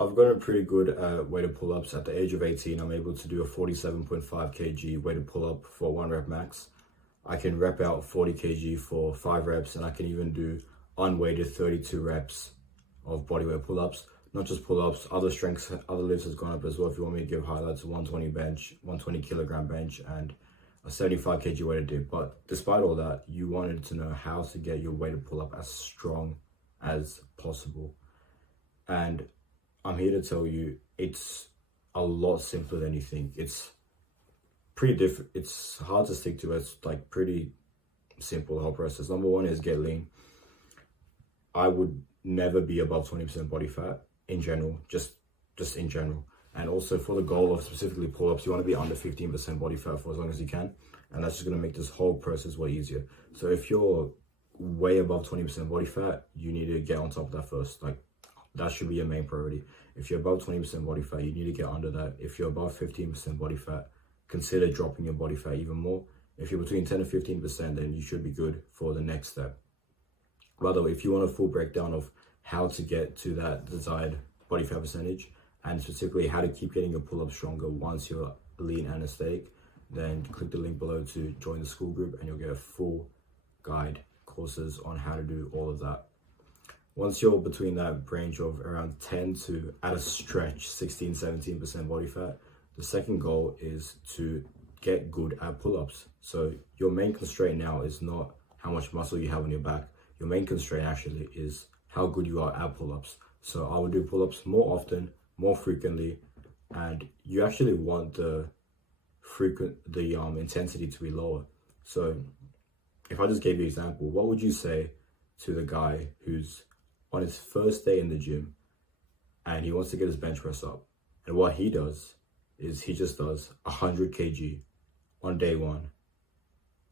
I've gotten pretty good at weighted pull-ups. At the age of 18, I'm able to do a 47.5 kg weighted pull-up for 1 rep max. I can rep out 40 kg for 5 reps, and I can even do unweighted 32 reps of bodyweight pull-ups. Not just pull-ups, other strengths, other lifts has gone up as well. If you want me to give highlights, 120 bench, 120 kilogram bench, and a 75 kg weighted dip. But despite all that, you wanted to know how to get your weighted pull-up as strong as possible. And I'm here to tell you, it's a lot simpler than you think. It's pretty different. It's hard to stick to. It's like pretty simple, the whole process. Number one is get lean. I would never be above 20% body fat in general, just in general. And also for the goal of specifically pull-ups, you want to be under 15% body fat for as long as you can. And that's just going to make this whole process way easier. So if you're way above 20% body fat, you need to get on top of that first. Like, that should be your main priority. If you're above 20% body fat, you need to get under that. If you're above 15% body fat, consider dropping your body fat even more. If you're between 10 and 15%, then you should be good for the next step. By the way, if you want a full breakdown of how to get to that desired body fat percentage, and specifically how to keep getting your pull-ups stronger once you're lean and aesthetic, then click the link below to join the school group, and you'll get a full guide, courses on how to do all of that. Once you're between that range of around 10 to, at a stretch, 16, 17% body fat, the second goal is to get good at pull-ups. So your main constraint now is not how much muscle you have on your back. Your main constraint actually is how good you are at pull-ups. So I would do pull-ups more often, more frequently, and you actually want the intensity to be lower. So if I just gave you an example, what would you say to the guy who's on his first day in the gym and he wants to get his bench press up, and what he does is he just does 100 kg on day one,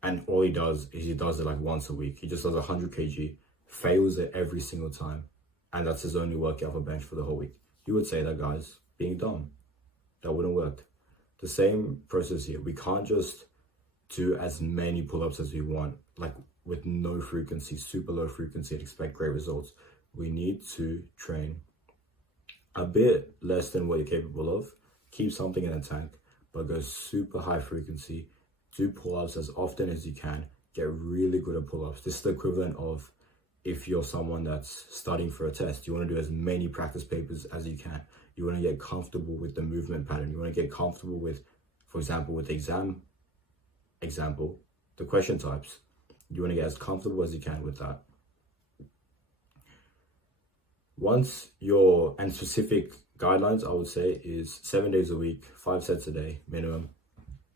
and all he does is he does it like once a week. He just does 100 kg, fails it every single time, and that's his only workout for bench for the whole week. You would say that guy's being dumb. That wouldn't work. The same process here. We can't just do as many pull-ups as we want, like with no frequency, super low frequency, and expect great results. We need to train a bit less than what you're capable of, keep something in the tank, but go super high frequency, do pull-ups as often as you can, get really good at pull-ups. This is the equivalent of if you're someone that's studying for a test. You want to do as many practice papers as you can. You want to get comfortable with the movement pattern. You want to get comfortable with, for example, with the the question types. You want to get as comfortable as you can with that. Once and specific guidelines, I would say, is 7 days a week, 5 sets a day minimum.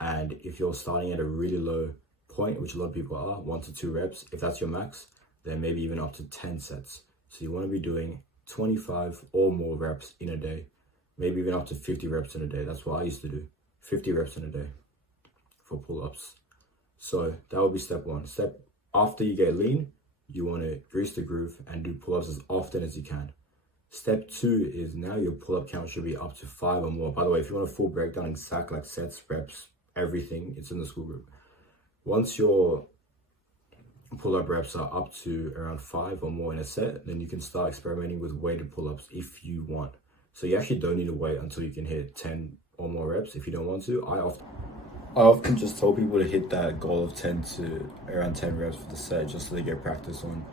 And if you're starting at a really low point, which a lot of people are, 1 to 2 reps, if that's your max, then maybe even up to 10 sets. So you want to be doing 25 or more reps in a day, maybe even up to 50 reps in a day. That's what I used to do, 50 reps in a day for pull-ups. So that would be step one. Step after you get lean, you want to grease the groove and do pull-ups as often as you can. Step 2 is now your pull-up count should be up to 5 or more. By the way, if you want a full breakdown, exact like sets, reps, everything, it's in the school group. Once your pull-up reps are up to around 5 or more in a set, then you can start experimenting with weighted pull-ups if you want. So you actually don't need to wait until you can hit 10 or more reps if you don't want to. I often just tell people to hit that goal of 10 to around 10 reps for the set, just so they get practice on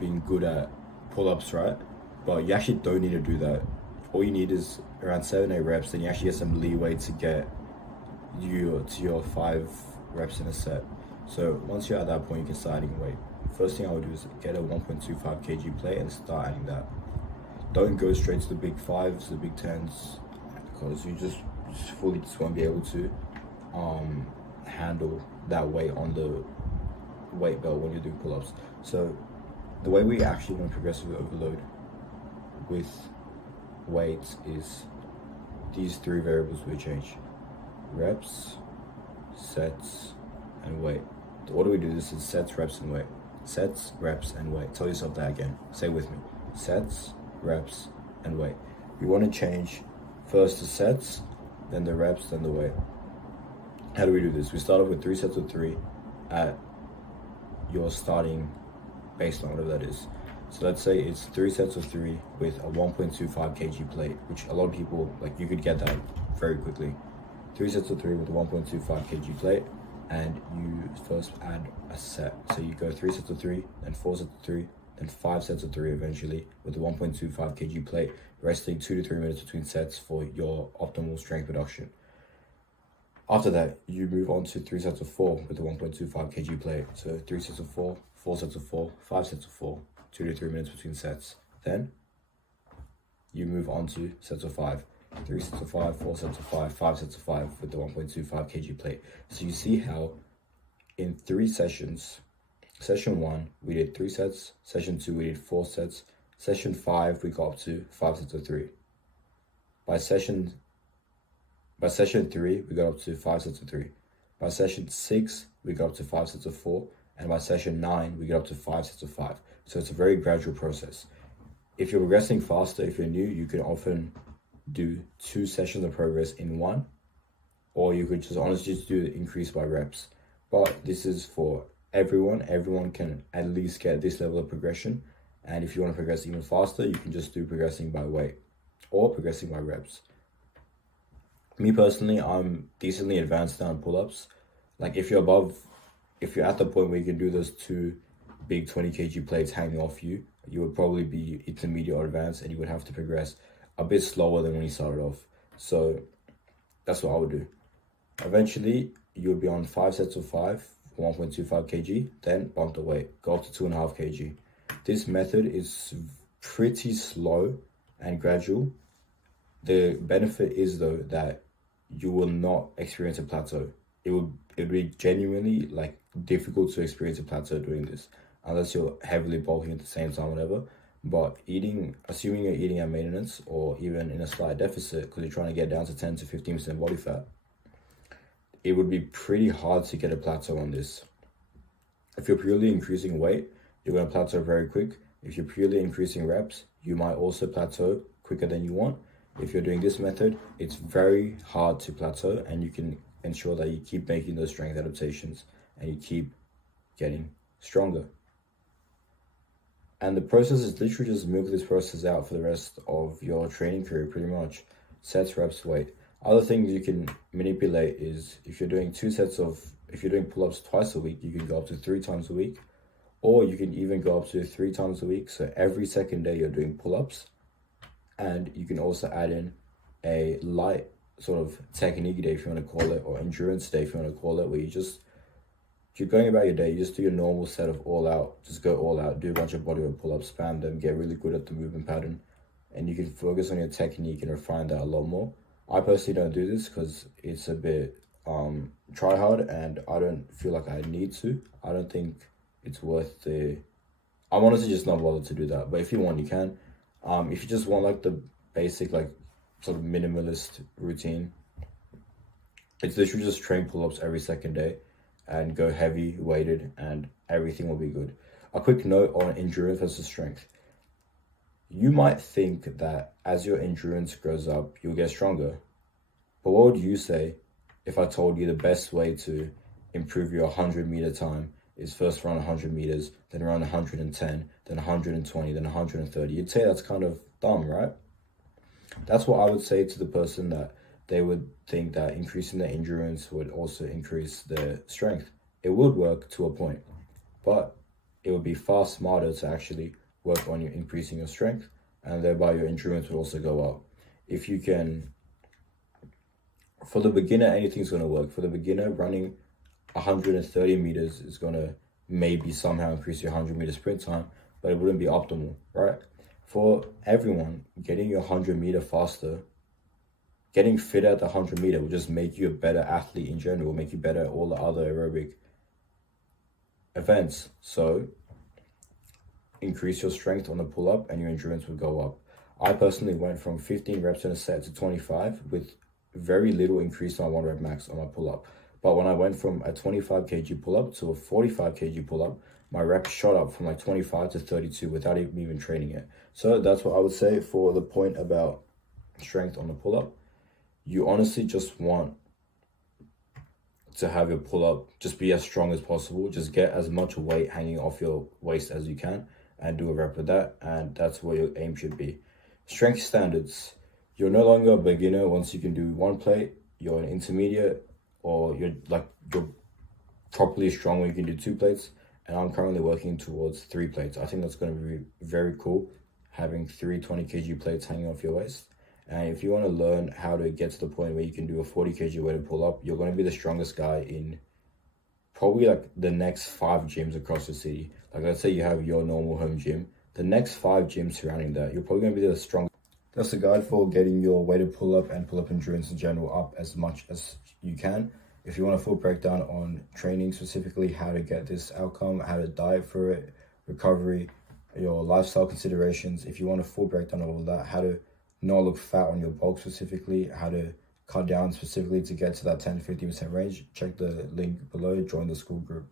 being good at pull-ups, right? But you actually don't need to do that. All you need is around 7-8 reps, then you actually get some leeway to get you to your 5 reps in a set. So once you're at that point, you can start adding weight. First thing I would do is get a 1.25 kg plate and start adding that. Don't go straight to the big 5s, the big 10s, because you just fully won't be able to handle that weight on the weight belt when you do pull-ups. So the way we actually want to progressively overload with weights is these 3 variables we change: reps, sets, and weight. The order we do this is sets, reps, and weight. Sets, reps, and weight. Tell yourself that again. Say with me. Sets, reps, and weight. We want to change first the sets, then the reps, then the weight. How do we do this? We start off with 3 sets of 3 at your starting baseline, whatever that is. So let's say it's 3 sets of 3 with a 1.25 kg plate, which a lot of people, like, you could get that very quickly. 3 sets of 3 with a 1.25 kg plate, and you first add a set. So you go 3 sets of 3, then 4 sets of 3, then 5 sets of 3 eventually with a 1.25 kg plate, resting 2 to 3 minutes between sets for your optimal strength production. After that, you move on to 3 sets of 4 with a 1.25 kg plate. So 3 sets of 4, 4 sets of 4, 5 sets of 4, 2 to 3 minutes between sets. Then you move on to sets of 5. 3 sets of 5, 4 sets of 5, 5 sets of 5 with the 1.25 kg plate. So you see how in 3 sessions, session 1 we did 3 sets, session 2 we did 4 sets, session 5 we got up to 5 sets of 3. By session 3 we got up to 5 sets of 3. By session 6 we got up to 5 sets of 4, and by session 9 we get up to 5 sets of 5. So it's a very gradual process. If you're progressing faster, if you're new, you can often do 2 sessions of progress in one, or you could just honestly just do the increase by reps. But this is for everyone. Everyone can at least get this level of progression, and if you want to progress even faster, you can just do progressing by weight or progressing by reps. Me personally, I'm decently advanced now in pull-ups. Like, if you're at the point where you can do those 2 big 20 kg plates hanging off you, you would probably be intermediate or advanced, and you would have to progress a bit slower than when you started off. So that's what I would do. Eventually, you'll be on 5 sets of 5, 1.25 kg, then bump the weight, go up to 2.5 kg. This method is pretty slow and gradual. The benefit is, though, that you will not experience a plateau. It would be genuinely, like, difficult to experience a plateau doing this, unless you're heavily bulking at the same time, whatever. But assuming you're eating at maintenance or even in a slight deficit because you're trying to get down to 10 to 15% body fat, it would be pretty hard to get a plateau on this. If you're purely increasing weight, you're going to plateau very quick. If you're purely increasing reps, you might also plateau quicker than you want. If you're doing this method, it's very hard to plateau, and you can ensure that you keep making those strength adaptations and you keep getting stronger. And the process is literally just milk this process out for the rest of your training career, pretty much. Sets, reps, weight. Other things you can manipulate is if you're doing if you're doing pull-ups twice a week, you can go up to 3 times a week, or you can even go up to 3 times a week. So every second day you're doing pull-ups, and you can also add in a light sort of technique day, if you want to call it, or endurance day, if you want to call it, where you're going about your day, you just do your normal set of all out, just go all out, do a bunch of bodyweight pull-ups, spam them, get really good at the movement pattern, and you can focus on your technique and refine that a lot more. I personally don't do this because it's a bit try hard, and I don't feel like I need to. I don't think it's worth I'm honestly just not bothered to do that. But if you want, you can. If you just want like the basic, like, sort of minimalist routine, it's literally just train pull-ups every second day and go heavy weighted, and everything will be good. A quick note on endurance versus strength. You might think that as your endurance grows up, you'll get stronger. But what would you say if I told you the best way to improve your 100-meter time is first run 100 meters, then run 110, then 120, then 130? You'd say that's kind of dumb, right? That's what I would say to the person that they would think that increasing their endurance would also increase their strength. It would work to a point, but it would be far smarter to actually work on increasing your strength, and thereby your endurance would also go up. If you can, for the beginner, anything's going to work. For the beginner, running 130 meters is going to maybe somehow increase your 100-meter sprint time, but it wouldn't be optimal, right? For everyone, getting your 100-meter faster, getting fit at the 100-meter will just make you a better athlete in general, will make you better at all the other aerobic events. So increase your strength on the pull-up and your endurance will go up. I personally went from 15 reps in a set to 25 with very little increase on 1 rep max on my pull-up. But when I went from a 25 kg pull-up to a 45 kg pull-up, my reps shot up from like 25 to 32 without even training it. So that's what I would say for the point about strength on the pull-up. You honestly just want to have your pull-up just be as strong as possible. Just get as much weight hanging off your waist as you can. and do a rep with that, and that's what your aim should be. Strength standards. You're no longer a beginner once you can do one plate. You're an intermediate, or you're properly strong when you can do 2 plates. And I'm currently working towards 3 plates. I think that's going to be very cool, having 3 20 kg plates hanging off your waist. And if you want to learn how to get to the point where you can do a 40 kg weighted pull-up, you're going to be the strongest guy in probably like the next 5 gyms across the city. Like, let's say you have your normal home gym. The next 5 gyms surrounding that, you're probably going to be the strongest. That's the guide for getting your weighted pull-up and pull-up endurance in general up as much as you can. If you want a full breakdown on training, specifically how to get this outcome, how to diet for it, recovery, your lifestyle considerations, if you want a full breakdown of all that, how to not look fat on your bulk specifically, how to cut down specifically to get to that 10-15% range, check the link below, join the school group.